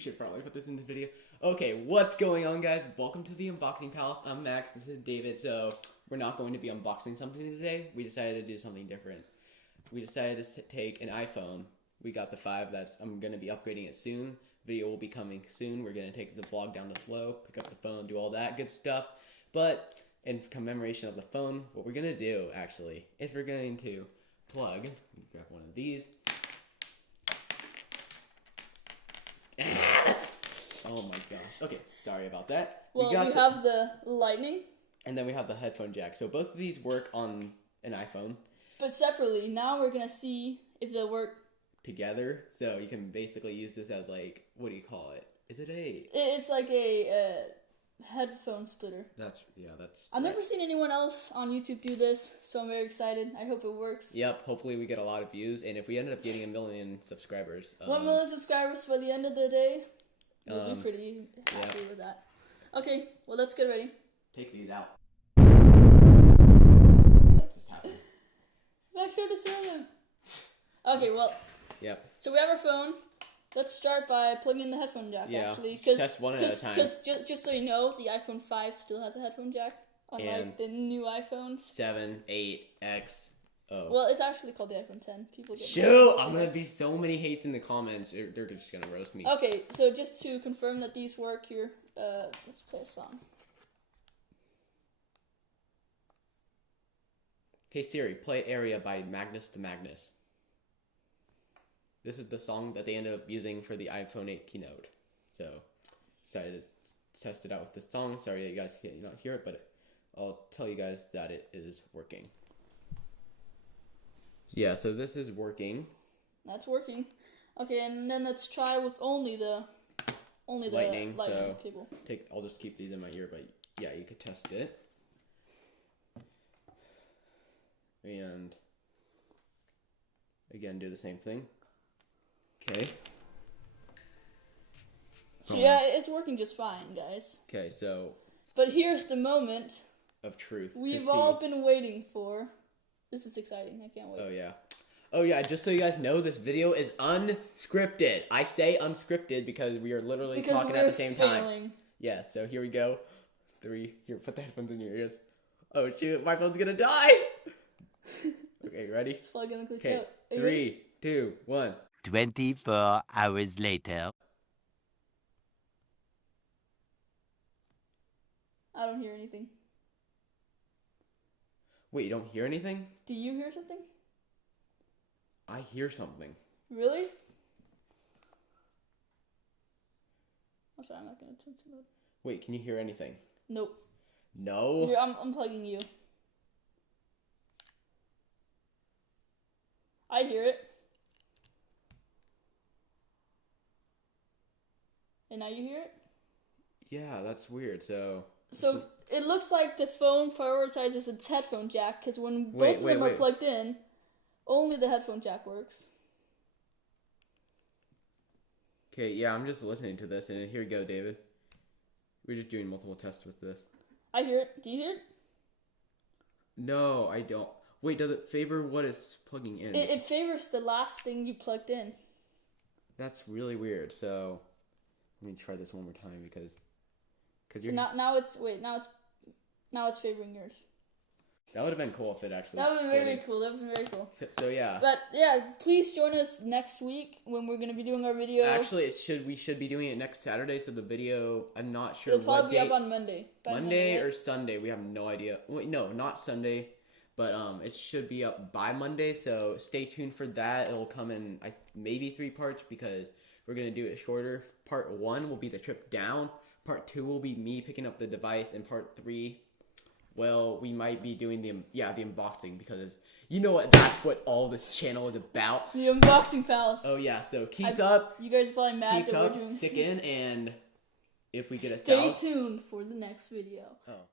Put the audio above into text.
should probably put this in the video. Okay, what's going on, guys? Welcome to the Unboxing Palace. I'm Max, this is David. So, we're not going to be unboxing something today. We decided to do something different. We decided to take an iPhone. We got the 5, I'm going to be upgrading it soon. Video will be coming soon. We're going to take the vlog down the slow, pick up the phone, do all that good stuff. But, in commemoration of the phone, what we're going to do, actually, is we're going to plug, grab one of these. Oh my gosh. Okay, sorry about that. Well, we have the lightning. And then we have the headphone jack. So both of these work on an iPhone. But separately. Now we're going to see if they'll work together. So you can basically use this as like, what do you call it? Is it a... It's like a headphone splitter. That's... I've never seen anyone else on YouTube do this, so I'm very excited. I hope it works. Yep, hopefully we get a lot of views. And if we ended up getting 1 million subscribers... 1 million subscribers by the end of the day. We'll be pretty happy with that. Okay, well, let's get ready. Take these out. Just happened. Max, go to Australia. Okay, well. Yep. So we have our phone. Let's start by plugging in the headphone jack, actually. Test one at a time. Because just so you know, the iPhone 5 still has a headphone jack, unlike the new iPhones. 7, 8, X. Oh. Well, it's actually called the iPhone 10. People get Shoot! I'm gonna be so many hates in the comments. They're just gonna roast me. Okay, so just to confirm that these work here, let's play a song. Hey Siri, play Area by Magnus to Magnus. This is the song that they ended up using for the iPhone 8 keynote. So, decided to test it out with this song. Sorry that you guys can't not hear it, but I'll tell you guys that it is working. Yeah, so this is working. That's working. Okay, and then let's try with only the lightning cable. I'll just keep these in my ear, but yeah, you could test it. And again, do the same thing. Okay. So yeah, it's working just fine, guys. Okay, so. But here's the moment of truth. We've all been waiting for. This is exciting. I can't wait. Oh, yeah. Oh, yeah. Just so you guys know, this video is unscripted. I say unscripted because we are literally talking at the same time. Yeah, so here we go. 3. Here, put the headphones in your ears. Oh, shoot. My phone's gonna die. Okay, ready? It's probably gonna glitch out. 3, 2, 1. 24 hours later. I don't hear anything. Wait, you don't hear anything? Do you hear something? I hear something. Really? I'm sorry, I'm not gonna turn too loud. Wait, can you hear anything? Nope. No? Here, I'm unplugging you. I hear it. And now you hear it? Yeah, that's weird. So it looks like the phone prioritizes its headphone jack, because when both of them are plugged in, only the headphone jack works. Okay, yeah, I'm just listening to this, and here you go, David. We're just doing multiple tests with this. I hear it. Do you hear it? No, I don't. Wait, does it favor what is plugging in? It favors the last thing you plugged in. That's really weird. So, let me try this one more time because so now it's favoring yours. That would have been cool if it actually. That would have been very cool. That would have been very cool. So yeah. But yeah, please join us next week when we're gonna be doing our video. Actually, we should be doing it next Saturday. So the video, I'm not sure. It'll probably be up on Monday. Monday or Sunday? We have no idea. Wait, no, not Sunday. But it should be up by Monday, so stay tuned for that. It'll come in maybe 3 parts because we're going to do it shorter. Part 1 will be the trip down. Part 2 will be me picking up the device. And part 3, well, we might be doing the unboxing because you know what? That's what all this channel is about. The Unboxing Palace. Oh, yeah. So keep up. You guys are probably mad that we're doing... Stick in, and if we get a Stay tuned for the next video. Oh.